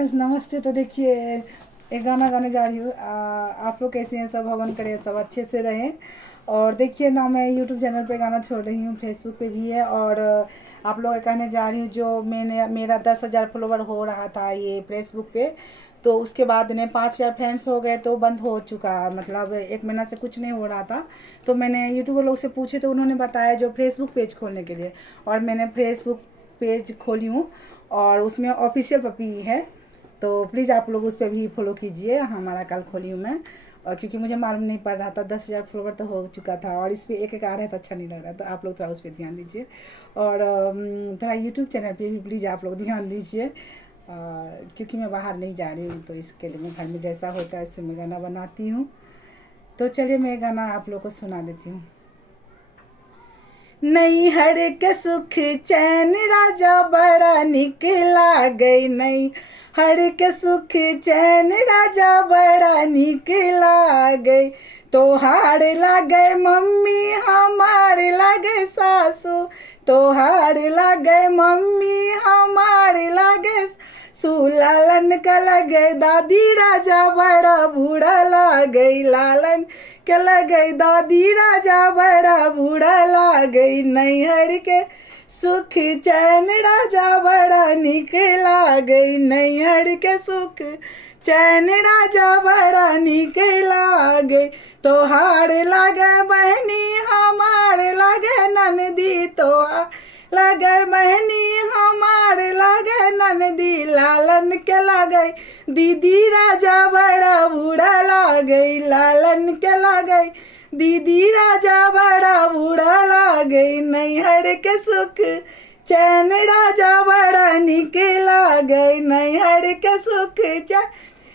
फ्रेंड्स नमस्ते। तो देखिए एक गाना गाने जा रही हूँ। आप लोग कैसे हैं? सब हवन करें, सब अच्छे से रहें। और देखिए ना, मैं यूट्यूब चैनल पे गाना छोड़ रही हूँ, फेसबुक पे भी है। और आप लोग कहने जा रही हूँ, जो मेरा 10,000 फॉलोवर हो रहा था ये फेसबुक पे, तो उसके बाद ने 5,000 फ्रेंड्स हो गए तो बंद हो चुका। मतलब 1 महीना से कुछ नहीं हो रहा था। तो मैंने यूट्यूब लोग से पूछे तो उन्होंने बताया जो फेसबुक पेज खोलने के लिए, और मैंने फेसबुक पेज खोली हूँ और उसमें ऑफिशियल पपी है। तो प्लीज़ आप लोग उस पर भी फॉलो कीजिए। हमारा कल खोली हूँ मैं, और क्योंकि मुझे मालूम नहीं पड़ रहा था, 10,000 फॉलोवर तो हो चुका था और इस पर एक आ रहा है तो अच्छा नहीं लग रहा। तो आप लोग थोड़ा उस पर ध्यान दीजिए, और थोड़ा यूट्यूब चैनल पे भी प्लीज़ आप लोग ध्यान दीजिए। क्योंकि मैं बाहर नहीं जा रही हूँ, तो इसके लिए मैं घर में जैसा होता है इससे मैं गाना बनाती हूँ। तो चलिए मैं गाना आप लोग को सुना देती हूँ। नहीं हर के सुख चैन राजा बड़ा निकला गई, नहीं हर के सुख चैन राजा बड़ा निकला गई। तोहार लगे मम्मी हमारे लगे सासू, तोहार लगे मम्मी हमारे लगे लालन का लगे दादी राजा बड़ा बूढ़ा गई, लालन के लगे दादी राजा बड़ा बूढ़ा गई। नैहर के सुख चैन राजा बड़ा निकला गई, नैहर के सुख चैन राजा बड़ा निकला गई। तोहार लगे बहनी हमारे लगे ननदी, तोहार लगे बहनी हमारे लगे ननदी, लालन के लगे दीदी राजा बड़ा बूढ़ा गई, लालन के लगे दीदी राजा बड़ा बूढ़ा गई। नैहर के सुख चैन राजा बड़ा निकला गई, नैहर के सुख चैन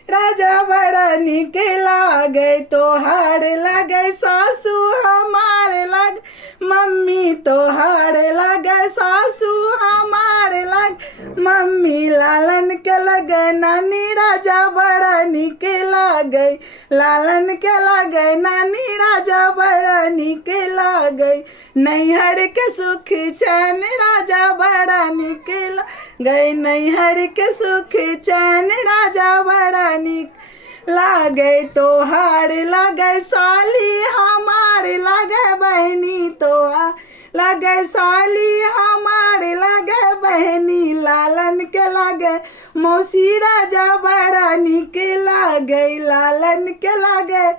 राजा बड़ा निकला गए। तोहार लगे सासू हमारे लग मम्मी, तोहार लगे सासू हमारे लग मम्मी, लालन के लगे नानी राजा बड़ा निकला गई, लालन के लगे नानी राजा बड़ा निकला गई। नैहर के सुख चैन राजा बड़ा निकला गई, नैहर के सुख चैन राजा बड़ा निकला गई। तोहार लगे साली हमारे लगे बहनी, तोहार लगे साली हमारे लगे बहनी, लालन के लगे मौसी राजा बड़ा निकला गई, लालन के लगे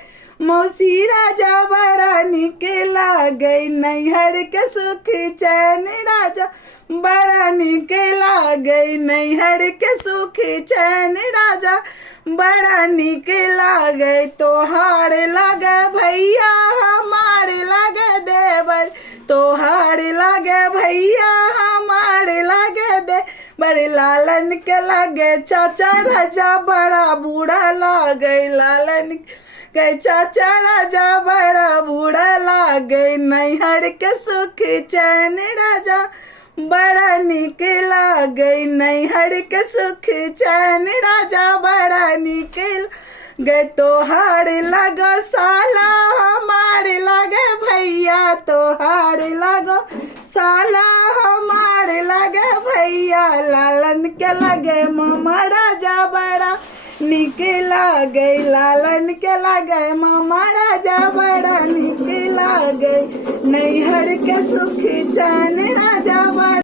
मौसी राजा बड़ा निकला गई। नैहर के सुख चैन राजा बड़ा निकला गई, नैहर के सुख चैन राजा बड़ा निकला गए। तोहार लगे भैया हमारे लगे देवर, तोहार लगे भैया हमारे लगे देवर, लालन के लगे चाचा राजा बड़ा बूढ़ा गए, लालन के चाचा राजा बड़ा बूढ़ा गए। नैहर के सुख चैन राजा बड़ा निकला गई, नैहर के सुख चैन राजा बड़ा निकल गए। तोहार लगा साला हमारे लगे भैया, तोहार लगो साला हमारे लगे भैया, लालन के लगे मामा राजा बड़ा निकला गई, लालन के लगे मामा राजा बड़ा निकला गई। नैहर के सुख चैन राजा बड़ा